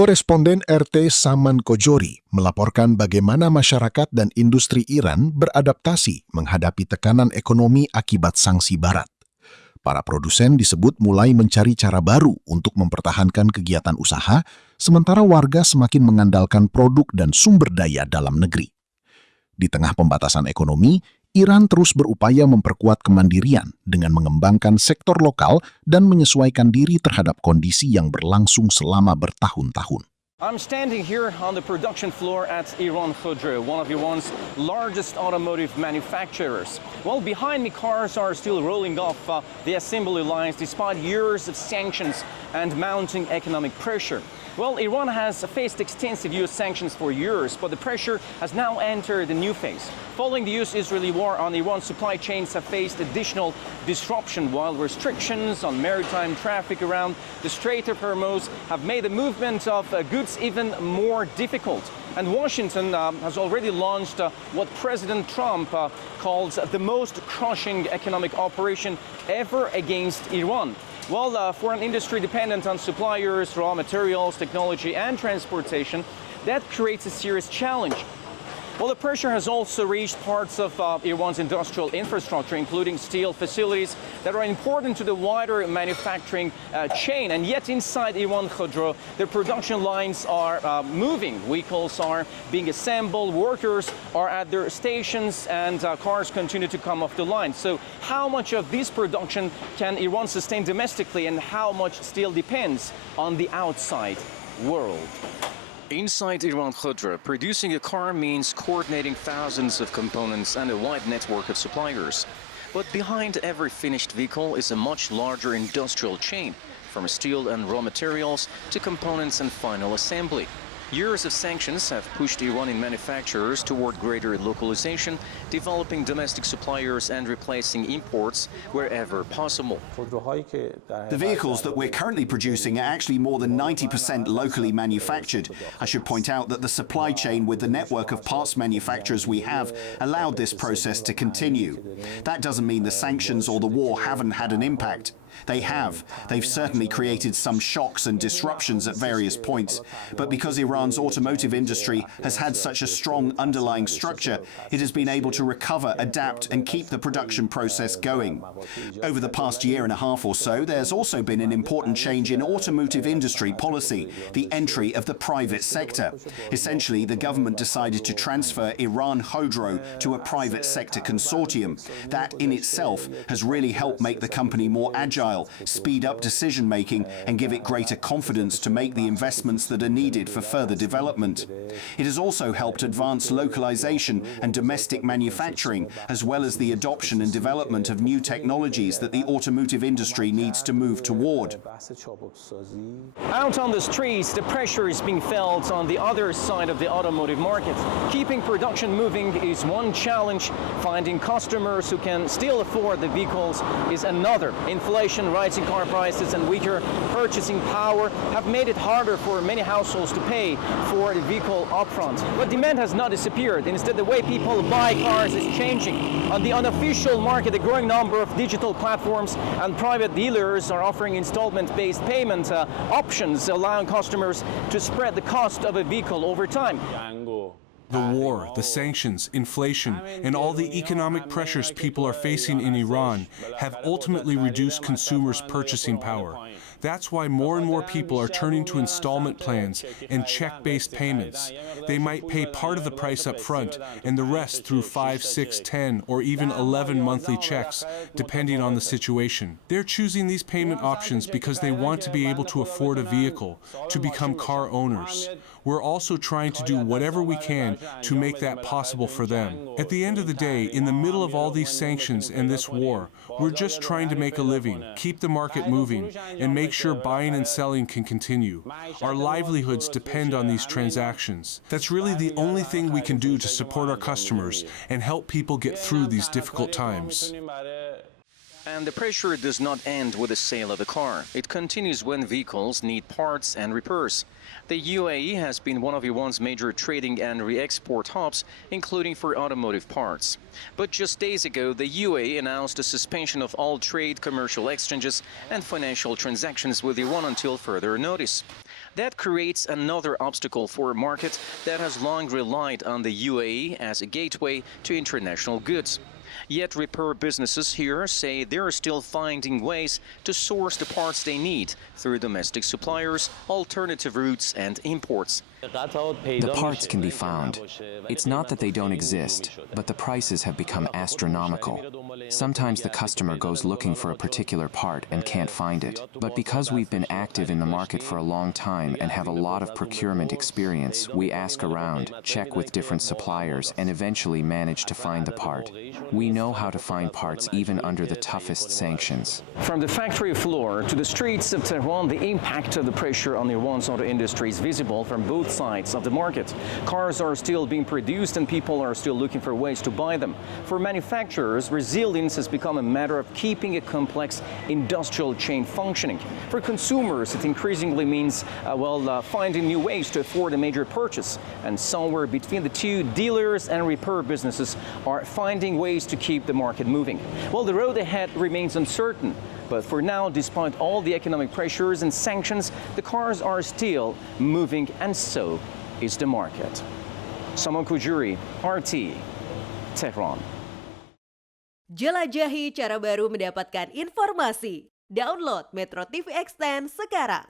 Koresponden RT Saman Kojouri melaporkan bagaimana masyarakat dan industri Iran beradaptasi menghadapi tekanan ekonomi akibat Sanksi Barat. Para produsen disebut mulai mencari cara baru untuk mempertahankan kegiatan usaha, sementara warga semakin mengandalkan produk dan sumber daya dalam negeri. Di tengah pembatasan ekonomi, Iran terus berupaya memperkuat kemandirian dengan mengembangkan sektor lokal dan menyesuaikan diri terhadap kondisi yang berlangsung selama bertahun-tahun. I'm standing here on the production floor at Iran Khodro, one of Iran's largest automotive manufacturers. Well, behind me, cars are still rolling off the assembly lines despite years of sanctions and mounting economic pressure. Well, Iran has faced extensive U.S. sanctions for years, but the pressure has now entered a new phase. Following the U.S.-Israeli war on Iran, supply chains have faced additional disruption, while restrictions on maritime traffic around the Strait of Hormuz have made the movement of goods even more difficult. And Washington has already launched what President Trump calls the most crushing economic operation ever against Iran. Well, for an industry dependent on suppliers, raw materials, technology, and transportation, that creates a serious challenge. Well, the pressure has also reached parts of Iran's industrial infrastructure, including steel facilities that are important to the wider manufacturing chain. And yet inside Iran Khodro, the production lines are moving. Vehicles are being assembled, workers are at their stations, and cars continue to come off the line. So how much of this production can Iran sustain domestically, and how much still depends on the outside world? Inside Iran Khodro, producing a car means coordinating thousands of components and a wide network of suppliers. But behind every finished vehicle is a much larger industrial chain, from steel and raw materials to components and final assembly. Years of sanctions have pushed Iranian manufacturers toward greater localization, developing domestic suppliers and replacing imports wherever possible. The vehicles that we're currently producing are actually more than 90% locally manufactured. I should point out that the supply chain with the network of parts manufacturers we have allowed this process to continue. That doesn't mean the sanctions or the war haven't had an impact. They have. They've certainly created some shocks and disruptions at various points. But because Iran's automotive industry has had such a strong underlying structure, it has been able to recover, adapt, and keep the production process going. Over the past year and a half or so, there's also been an important change in automotive industry policy, the entry of the private sector. Essentially, the government decided to transfer Iran Khodro to a private sector consortium. That in itself has really helped make the company more agile, speed up decision-making, and give it greater confidence to make the investments that are needed for further development. It has also helped advance localization and domestic manufacturing, as well as the adoption and development of new technologies that the automotive industry needs to move toward. Out on the streets, the pressure is being felt on the other side of the automotive market. Keeping production moving is one challenge. Finding customers who can still afford the vehicles is another. Inflation, rising car prices, and weaker purchasing power have made it harder for many households to pay for the vehicle upfront. But demand has not disappeared. Instead, the way people buy cars is changing. On the unofficial market, a growing number of digital platforms and private dealers are offering installment-based payment options, allowing customers to spread the cost of a vehicle over time. The war, the sanctions, inflation, and all the economic pressures people are facing in Iran have ultimately reduced consumers' purchasing power. That's why more and more people are turning to installment plans and check-based payments. They might pay part of the price up front and the rest through 5, 6, 10, or even 11 monthly checks, depending on the situation. They're choosing these payment options because they want to be able to afford a vehicle, to become car owners. We're also trying to do whatever we can to make that possible for them. At the end of the day, in the middle of all these sanctions and this war, we're just trying to make a living, keep the market moving, and make sure buying and selling can continue. Our livelihoods depend on these transactions. That's really the only thing we can do to support our customers and help people get through these difficult times. And the pressure does not end with the sale of a car. It continues when vehicles need parts and repairs. The UAE has been one of Iran's major trading and re-export hubs, including for automotive parts. But just days ago, the UAE announced a suspension of all trade, commercial exchanges, and financial transactions with Iran until further notice. That creates another obstacle for a market that has long relied on the UAE as a gateway to international goods. Yet repair businesses here say they're still finding ways to source the parts they need through domestic suppliers, alternative routes and imports. The parts can be found. It's not that they don't exist, but the prices have become astronomical. Sometimes the customer goes looking for a particular part and can't find it. But because we've been active in the market for a long time and have a lot of procurement experience, we ask around, check with different suppliers, and eventually manage to find the part. We know how to find parts even under the toughest sanctions. From the factory floor to the streets of Tehran, the impact of the pressure on Iran's auto industry is visible from both sides of the market. Cars are still being produced and people are still looking for ways to buy them. For manufacturers, resilience has become a matter of keeping a complex industrial chain functioning. For consumers, it increasingly means finding new ways to afford a major purchase. And somewhere between the two, dealers and repair businesses are finding ways to keep the market moving. Well, the road ahead remains uncertain. But for now, despite all the economic pressures and sanctions, the cars are still moving, and so is the market. Saman Kojouri, RT, Tehran. Jelajahi cara baru mendapatkan informasi. Download MetroTV Extend sekarang.